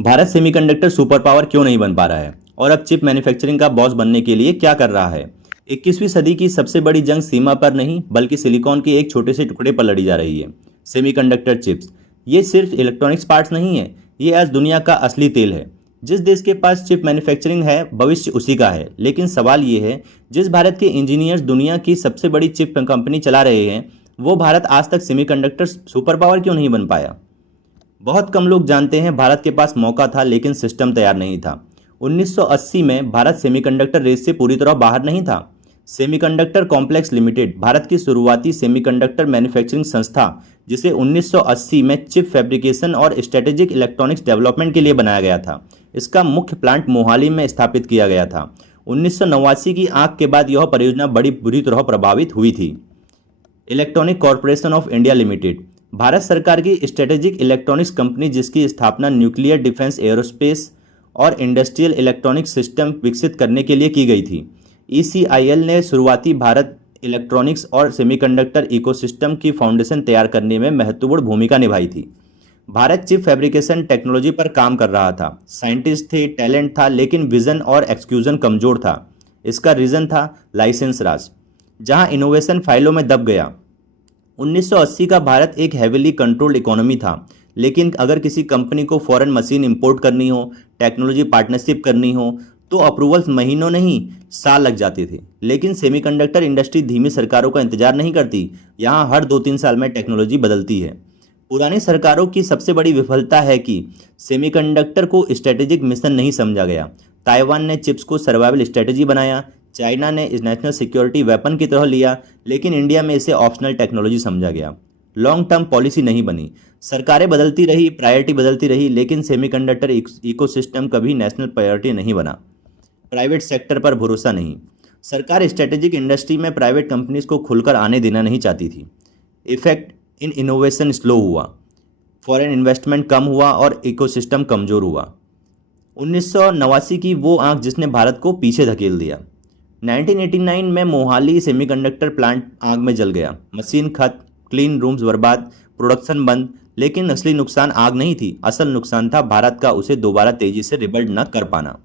Bharat semiconductor super power क्यों नहीं बन पा रहा है और अब चिप मैन्युफैक्चरिंग का बॉस बनने के लिए क्या कर रहा है। 21वीं सदी की सबसे बड़ी जंग सीमा पर नहीं बल्कि सिलिकॉन के एक छोटे से टुकड़े पर लड़ी जा रही है, सेमीकंडक्टर चिप्स। ये सिर्फ इलेक्ट्रॉनिक्स पार्ट्स नहीं है, ये आज दुनिया का असली तेल है। जिस देश के पास चिप मैन्युफैक्चरिंग है भविष्य उसी का है, लेकिन सवाल ये है, जिस भारत के इंजीनियर्स दुनिया की सबसे बड़ी चिप कंपनी चला रहे हैं, वो भारत आज तक सेमीकंडक्टर सुपर पावर क्यों नहीं बन पाया। बहुत कम लोग जानते हैं भारत के पास मौका था लेकिन सिस्टम तैयार नहीं था। 1980 में भारत सेमीकंडक्टर रेस से पूरी तरह बाहर नहीं था। सेमीकंडक्टर कॉम्प्लेक्स लिमिटेड भारत की शुरुआती सेमीकंडक्टर मैन्युफैक्चरिंग संस्था, जिसे 1980 में चिप फैब्रिकेशन और स्ट्रेटेजिक इलेक्ट्रॉनिक्स डेवलपमेंट के लिए बनाया गया था। इसका मुख्य प्लांट मोहाली में स्थापित किया गया था। 1989 की आग के बाद यह परियोजना बड़ी बुरी तरह प्रभावित हुई थी। Electronic corporation of India limited Bharat सरकार की स्ट्रेटेजिक इलेक्ट्रॉनिक्स कंपनी, जिसकी स्थापना न्यूक्लियर डिफेंस, एरोस्पेस और इंडस्ट्रियल इलेक्ट्रॉनिक सिस्टम विकसित करने के लिए की गई थी। ईसीआईएल ने शुरुआती भारत इलेक्ट्रॉनिक्स और सेमीकंडक्टर इकोसिस्टम की फाउंडेशन तैयार करने में महत्वपूर्ण भूमिका निभाई थी। भारत चिप फैब्रिकेशन टेक्नोलॉजी पर काम कर रहा था, साइंटिस्ट थे, टैलेंट था, लेकिन विजन और एक्सक्यूजन कमजोर था। इसका रीजन था लाइसेंस राज, जहां इनोवेशन फाइलों में दब गया। 1980 का भारत एक हैवीली कंट्रोल्ड इकोनॉमी था, लेकिन अगर किसी कंपनी को फॉरेन मशीन इंपोर्ट करनी हो, टेक्नोलॉजी पार्टनरशिप करनी हो, तो अप्रूवल्स महीनों नहीं साल लग जाते थे। लेकिन सेमीकंडक्टर इंडस्ट्री धीमी सरकारों का इंतजार नहीं करती। यहाँ हर 2-3 साल में टेक्नोलॉजी बदलती है। पुरानी सरकारों की सबसे बड़ी विफलता है कि सेमीकंडक्टर को स्ट्रेटेजिक मिशन नहीं समझा गया। ताइवान ने चिप्स को सर्वाइवल स्ट्रेटेजी बनाया, चाइना ने इस नेशनल सिक्योरिटी वेपन की तरह लिया, लेकिन इंडिया में इसे ऑप्शनल टेक्नोलॉजी समझा गया। लॉन्ग टर्म पॉलिसी नहीं बनी। सरकारें बदलती रही, प्रायोरिटी बदलती रही, लेकिन सेमीकंडक्टर इकोसिस्टम कभी नेशनल प्रायोरिटी नहीं बना। प्राइवेट सेक्टर पर भरोसा नहीं। सरकार स्ट्रेटेजिक इंडस्ट्री में प्राइवेट कंपनीज को खुलकर आने देना नहीं चाहती थी। इफेक्ट इन इनोवेशन स्लो हुआ, फॉरेन इन्वेस्टमेंट कम हुआ और इकोसिस्टम कमजोर हुआ। 1989 की वो आंख जिसने भारत को पीछे धकेल दिया। 1989 में मोहाली सेमीकंडक्टर प्लांट आग में जल गया। मशीन खत्म, क्लीन रूम्स बर्बाद, प्रोडक्शन बंद। लेकिन असली नुकसान आग नहीं थी, असल नुकसान था भारत का उसे दोबारा तेजी से रिबिल्ड न कर पाना।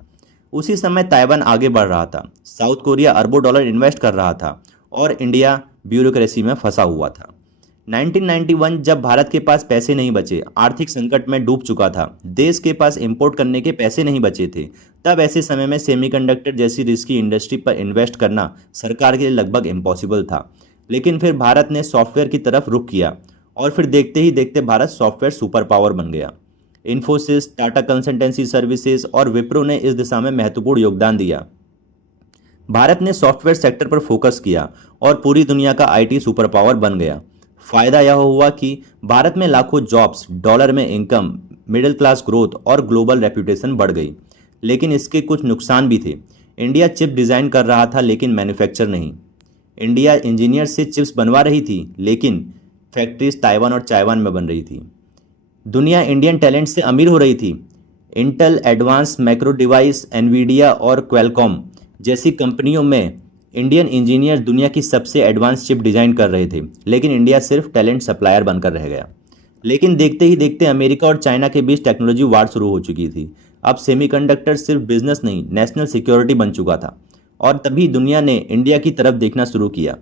उसी समय ताइवान आगे बढ़ रहा था, साउथ कोरिया अरबों डॉलर इन्वेस्ट कर रहा था और इंडिया ब्यूरोक्रेसी में फंसा हुआ था। 1991 जब भारत के पास पैसे नहीं बचे, आर्थिक संकट में डूब चुका था, देश के पास इंपोर्ट करने के पैसे नहीं बचे थे, तब ऐसे समय में सेमीकंडक्टर जैसी रिस्की इंडस्ट्री पर इन्वेस्ट करना सरकार के लिए लगभग इम्पॉसिबल था। लेकिन फिर भारत ने सॉफ्टवेयर की तरफ रुख किया और फिर देखते ही देखते भारत सॉफ्टवेयर सुपर पावर बन गया। इन्फोसिस, टाटा कंसल्टेंसी सर्विसेज और विप्रो ने इस दिशा में महत्वपूर्ण योगदान दिया। भारत ने सॉफ्टवेयर सेक्टर पर फोकस किया और पूरी दुनिया का आईटी सुपर पावर बन गया। फायदा यह हुआ कि भारत में लाखों जॉब्स, डॉलर में इनकम, मिडिल क्लास ग्रोथ और ग्लोबल रेप्यूटेशन बढ़ गई। लेकिन इसके कुछ नुकसान भी थे। इंडिया चिप डिज़ाइन कर रहा था लेकिन मैन्युफैक्चर नहीं। इंडिया इंजीनियर से चिप्स बनवा रही थी, लेकिन फैक्ट्रीज ताइवान और चाइवान में बन रही थी। दुनिया इंडियन टैलेंट से अमीर हो रही थी। Intel, advance macro device, Nvidia और क्वेलकॉम जैसी कंपनियों में इंडियन इंजीनियर दुनिया की सबसे एडवांस चिप डिज़ाइन कर रहे थे, लेकिन इंडिया सिर्फ टैलेंट सप्लायर बनकर रह गया। लेकिन देखते ही देखते अमेरिका और चाइना के बीच टेक्नोलॉजी वार शुरू हो चुकी थी। अब सेमीकंडक्टर सिर्फ बिजनेस नहीं, नेशनल सिक्योरिटी बन चुका था और तभी दुनिया ने इंडिया की तरफ देखना शुरू किया।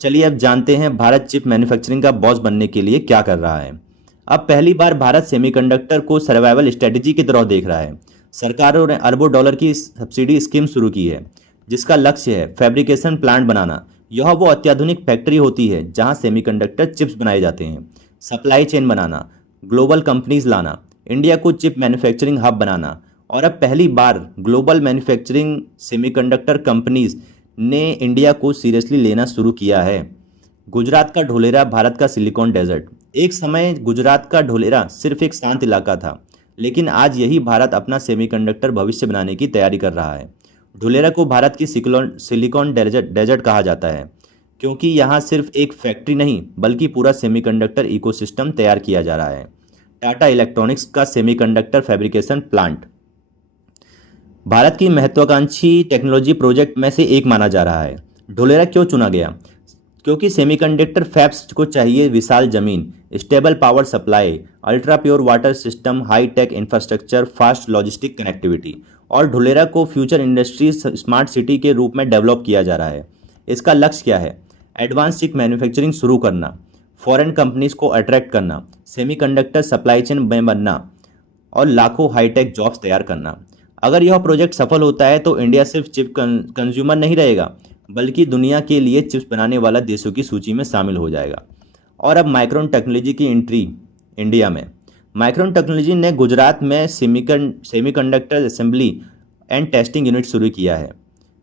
चलिए अब जानते हैं भारत चिप मैन्युफैक्चरिंग का बॉस बनने के लिए क्या कर रहा है। अब पहली बार भारत सेमीकंडक्टर को सर्वाइवल स्ट्रेटेजी की तरह देख रहा है। सरकारों ने अरबों डॉलर की सब्सिडी स्कीम शुरू की है, जिसका लक्ष्य है फैब्रिकेशन प्लांट बनाना। यह वो अत्याधुनिक फैक्ट्री होती है जहां सेमीकंडक्टर चिप्स बनाए जाते हैं। सप्लाई चेन बनाना, ग्लोबल कंपनीज लाना, इंडिया को चिप मैन्युफैक्चरिंग हब बनाना। और अब पहली बार ग्लोबल मैन्युफैक्चरिंग सेमीकंडक्टर कंपनीज ने इंडिया को सीरियसली लेना शुरू किया है। गुजरात का ढोलेरा भारत का सिलिकॉन डेजर्ट। एक समय गुजरात का ढोलेरा सिर्फ एक शांत इलाका था, लेकिन आज यही भारत अपना सेमीकंडक्टर भविष्य बनाने की तैयारी कर रहा है। ढोलेरा को भारत की सिलिकॉन डेजर्ट कहा जाता है, क्योंकि यहाँ सिर्फ एक फैक्ट्री नहीं बल्कि पूरा सेमीकंडक्टर इकोसिस्टम तैयार किया जा रहा है। टाटा इलेक्ट्रॉनिक्स का सेमीकंडक्टर फैब्रिकेशन प्लांट भारत की महत्वाकांक्षी टेक्नोलॉजी प्रोजेक्ट में से एक माना जा रहा है। ढोलेरा क्यों चुना गया? क्योंकि सेमीकंडक्टर फैब्स को चाहिए विशाल जमीन, stable power supply, ultra pure water system, high tech infrastructure, fast logistic connectivity. और ढुलेरा को फ्यूचर इंडस्ट्री स्मार्ट सिटी के रूप में डेवलप किया जा रहा है। इसका लक्ष्य क्या है? एडवांस चिप मैन्युफैक्चरिंग शुरू करना, फॉरेन कंपनीज को अट्रैक्ट करना, सेमीकंडक्टर सप्लाई चेन में बनना और लाखों हाईटेक जॉब्स तैयार करना। अगर यह प्रोजेक्ट सफल होता है तो इंडिया सिर्फ चिप कंज्यूमर नहीं रहेगा, बल्कि दुनिया के लिए चिप्स बनाने वाला देशों की सूची में शामिल हो जाएगा। और अब माइक्रोन टेक्नोलॉजी की एंट्री इंडिया में। माइक्रोन टेक्नोलॉजी ने गुजरात में semiconductor assembly and testing unit शुरू किया है,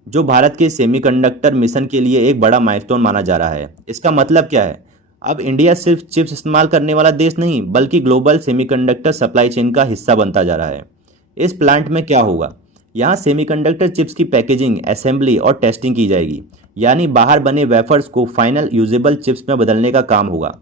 जो भारत के सेमीकंडक्टर मिशन के लिए एक बड़ा माइलस्टोन माना जा रहा है। इसका मतलब क्या है? अब इंडिया सिर्फ चिप्स इस्तेमाल करने वाला देश नहीं, बल्कि ग्लोबल सेमीकंडक्टर सप्लाई चेन का हिस्सा बनता जा रहा है। इस प्लांट में क्या होगा? यहाँ सेमीकंडक्टर चिप्स की पैकेजिंग, असेंबली और टेस्टिंग की जाएगी, यानी बाहर बने वेफर्स को फाइनल यूजेबल चिप्स में बदलने का काम होगा।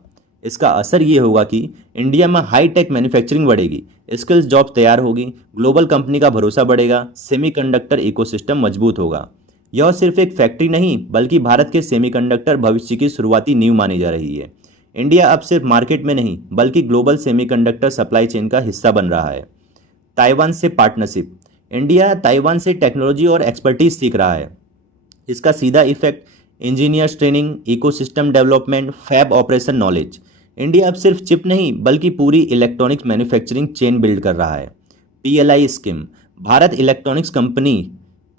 इसका असर ये होगा कि इंडिया में हाई टेक मैन्युफैक्चरिंग बढ़ेगी, स्किल्स जॉब्स तैयार होगी, ग्लोबल कंपनी का भरोसा बढ़ेगा, सेमीकंडक्टर इकोसिस्टम मजबूत होगा। यह सिर्फ एक फैक्ट्री नहीं, बल्कि भारत के सेमीकंडक्टर भविष्य की शुरुआती नींव मानी जा रही है। इंडिया अब सिर्फ मार्केट में नहीं, बल्कि ग्लोबल सेमीकंडक्टर सप्लाई चेन का हिस्सा बन रहा है। ताइवान से पार्टनरशिप। इंडिया ताइवान से टेक्नोलॉजी और एक्सपर्टीज सीख रहा है। इसका सीधा effect engineers training, ecosystem development, fab operation knowledge. India अब सिर्फ चिप नहीं, बल्कि पूरी इलेक्ट्रॉनिक्स मैन्युफैक्चरिंग चेन बिल्ड कर रहा है। PLI scheme Bharat electronics company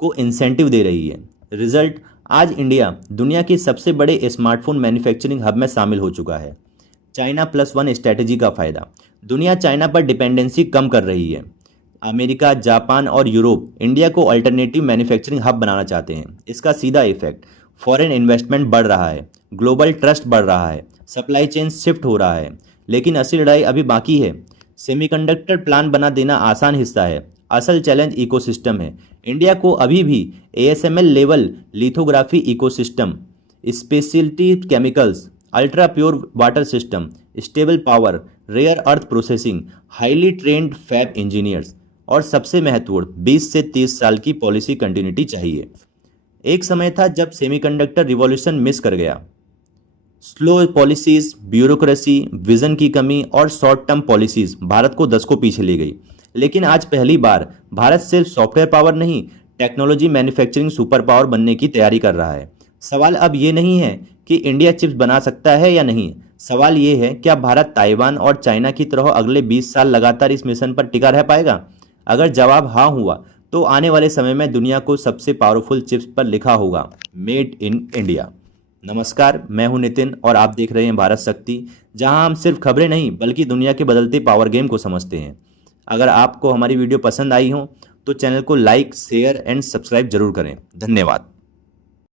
को इंसेंटिव दे रही है। रिजल्ट, आज इंडिया दुनिया के सबसे बड़े स्मार्टफोन मैन्युफैक्चरिंग हब में शामिल हो चुका है। चाइना +1 स्ट्रैटेजी का फायदा। दुनिया चाइना पर डिपेंडेंसी कम कर रही है। अमेरिका, जापान और यूरोप इंडिया को अल्टरनेटिव मैन्युफैक्चरिंग हब बनाना चाहते हैं। इसका सीधा इफेक्ट, फॉरेन इन्वेस्टमेंट बढ़ रहा है, ग्लोबल ट्रस्ट बढ़ रहा है, सप्लाई चेन शिफ्ट हो रहा है। लेकिन असली लड़ाई अभी बाकी है। सेमीकंडक्टर प्लान बना देना आसान हिस्सा है, असल चैलेंज इकोसिस्टम है। इंडिया को अभी भी ASML level lithography ecosystem, speciality chemicals, ultra pure water system, stable power, rare earth processing, highly trained fab engineers और सबसे महत्वपूर्ण 20 से 30 साल की पॉलिसी कंटिन्यूटी चाहिए। एक समय था जब सेमीकंडक्टर रिवॉल्यूशन मिस कर गया। स्लो पॉलिसीज, ब्यूरोक्रेसी, विजन की कमी और शॉर्ट टर्म पॉलिसीज भारत को दशकों पीछे ले गई। लेकिन आज पहली बार भारत सिर्फ सॉफ्टवेयर पावर नहीं, टेक्नोलॉजी मैन्युफैक्चरिंग सुपर पावर बनने की तैयारी कर रहा है। सवाल अब ये नहीं है कि इंडिया चिप्स बना सकता है या नहीं, सवाल ये है क्या भारत ताइवान और चाइना की तरह अगले 20 साल लगातार इस मिशन पर टिका रह पाएगा। अगर जवाब हाँ हुआ तो आने वाले समय में दुनिया को सबसे पावरफुल चिप्स पर लिखा होगा मेड इन इंडिया। नमस्कार, मैं हूं नितिन और आप देख रहे हैं भारत शक्ति, जहां हम सिर्फ खबरें नहीं बल्कि दुनिया के बदलते पावर गेम को समझते हैं। अगर आपको हमारी वीडियो पसंद आई हो तो चैनल को लाइक, शेयर एंड सब्सक्राइब जरूर करें। धन्यवाद।